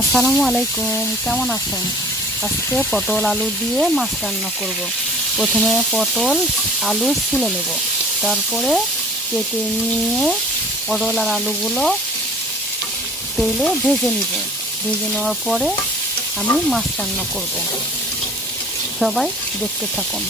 আসসালামু আলাইকুম, কেমন আছেন? আজকে পটল আলু দিয়ে মাছ রান্না করব। প্রথমে পটল আলু ছুলে নেব, তারপরে কেটে নিয়ে পটল আর আলুগুলো তেলে ভেজে নিব। ভেজে নেওয়ার পরে আমি মাছ রান্না করব। সবাই দেখতে থাকুন।